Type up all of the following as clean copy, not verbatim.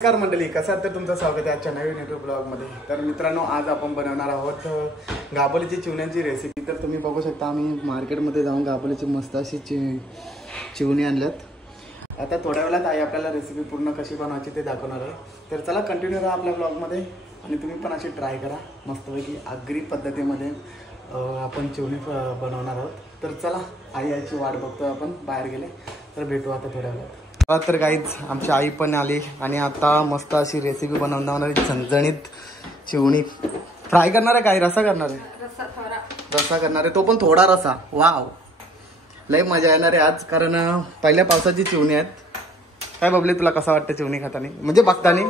नमस्कार मंडळी, कसं तर तुमचं स्वागत आहे आजच्या नवीन युट्यूब ब्लॉगमध्ये। तर मित्रांनो, आज आपण बनवणार आहोत गाबोलीची चिवण्यांची रेसिपी। तर तुम्ही बघू शकता, आम्ही मार्केटमध्ये जाऊन गाबोलीची मस्त अशी चिवणी आणल्यात। आता थोड्या वेळात आई आपल्याला रेसिपी पूर्ण कशी बनवायची ते दाखवणार आहे। तर चला कंटिन्यू राहा आपल्या ब्लॉगमध्ये आणि तुम्ही पण अशी ट्राय करा मस्तपैकी आगरी पद्धतीमध्ये आपण चिवणी बनवणार आहोत। तर चला, आई याची वाट बघतोय आपण, बाहेर गेले तर भेटू आता थोड्या वेळात। तर गाईज, आमची आई पण आली आणि आता मस्त अशी रेसिपी बनवणार आहे। झणझणीत चिवणी फ्राय करणार आहे, काही रसा करणार आहे, रसा करणार आहे, तो पण थोडा रसा। वाव, लय मजा येणार आहे आज, कारण पहिल्या पावसाची चिवणी आहेत। काय बबली, तुला कसं वाटतं चिवणी खातानी, म्हणजे बघतानी?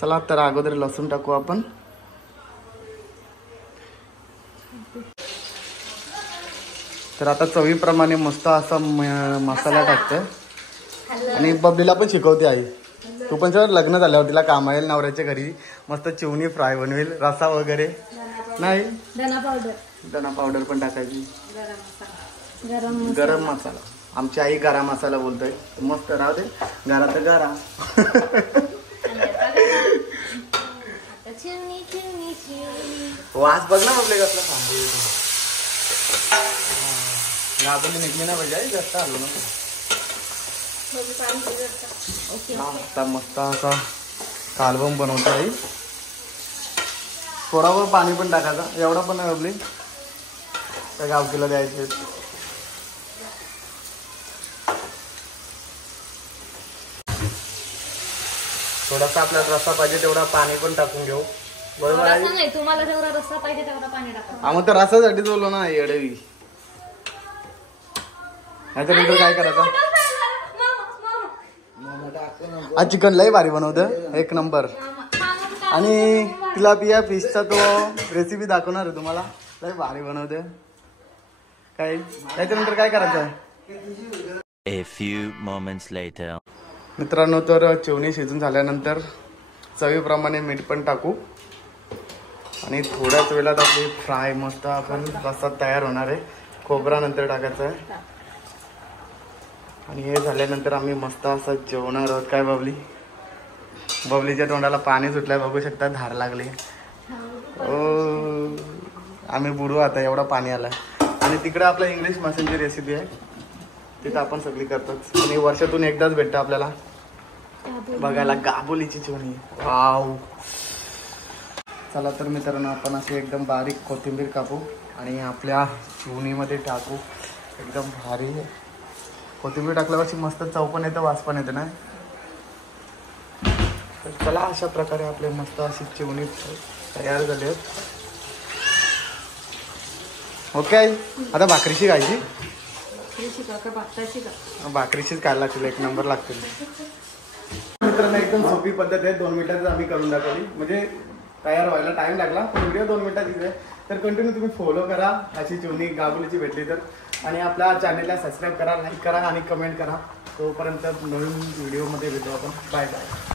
चला तर अगोदर लसूण टाकू आपण। तर आता चवीप्रमाणे मस्त असा मसाला टाकतोय आणि बबलीला पण शिकवते आई। तू पण जर लग्न झाल्यावर तिला काम येईल नवऱ्याच्या घरी, मस्त चिवणी फ्राय बनवेल, रसा वगैरे नाही, धना पावडर पण टाकायची, गरम मसाला। आमची आई गरम मसाला बोलतोय, मस्त राहू दे, गरा तर गरा। वास बघ ना बबली कसला सांगू, गाबोली निघली ना पाहिजे, जास्त आलो ना। आता मस्त असा कालवण बनवतो आई, थोडावर पाणी पण टाकायचं, एवढा पण नाही बबली, त्या गावकीला द्यायचे। थोडासा आपल्याला रस्सा पाहिजे तेवढा पाणी पण टाकून घेऊ, बरोबर आहे? तुम्हाला जेवढा रस्सा पाहिजे तेवढा पाणी टाका। आम्ही तर रस्सासाठी बोललो ना येडवी, नाहीतर काय करायचं? आज चिकन लय भारी बनवतं, एक नंबर। आणि तिलापिया फिशचा तो रेसिपी दाखवणार आहे तुम्हाला, लय भारी बनवते। काय त्याच्यानंतर काय करायचं? A few moments later. मित्रांनो, तर चिवणी शिजून झाल्यानंतर चवीप्रमाणे मीठ पण टाकू आणि थोड्याच वेळात आपली फ्राय मस्त आपण रस्सा तयार होणार आहे। खोबरा नंतर टाकायचं आहे आणि हे झाल्यानंतर आम्ही मस्त असं जेवणार आहोत। काय बबली, बबलीच्या तोंडाला पाणी सुटलंय, बघू शकता, धार लागली। ओ, आम्ही बुडू आता, एवढा पाणी आलाय। आणि तिकडे आपलं इंग्लिश माशांची रेसिपी आहे, तिथं आपण सगळी करतोच आणि वर्षातून एकदाच भेटतं आपल्याला बघायला गाबोलीची चिवणी। वाव, चला तर मित्रांनो, आपण अशी एकदम बारीक कोथिंबीर कापू आणि आपल्या चिवणीमध्ये टाकू। एकदम भारी कोथिंबीर टाकल्यावरची मस्त चव पण येतं, वास पण येते ना। तर चला, अशा प्रकारे आपले मस्त अशी चिवणी तयार झाली आहेत। ओके, आता भाकरीशी खायची, भाकरीशीच खायला लागतील, एक नंबर लागतील। मित्रांनो, एकदम सोपी पद्धत आहे, 2 मिनिटात आम्ही करून दाखवली, म्हणजे तयार व्हायला टाइम लागला, पण व्हिडिओ 2 मिनिटात आहे। तर कंटिन्यू तुम्ही फॉलो करा, अशी चिवणी गाबोलीची भेटली तर, आणि आपल्या चॅनलला सबस्क्राईब करा, लाईक करा आणि कमेंट करा। तोपर्यंत नवीन व्हिडिओमध्ये भेटू आपण, बाय बाय।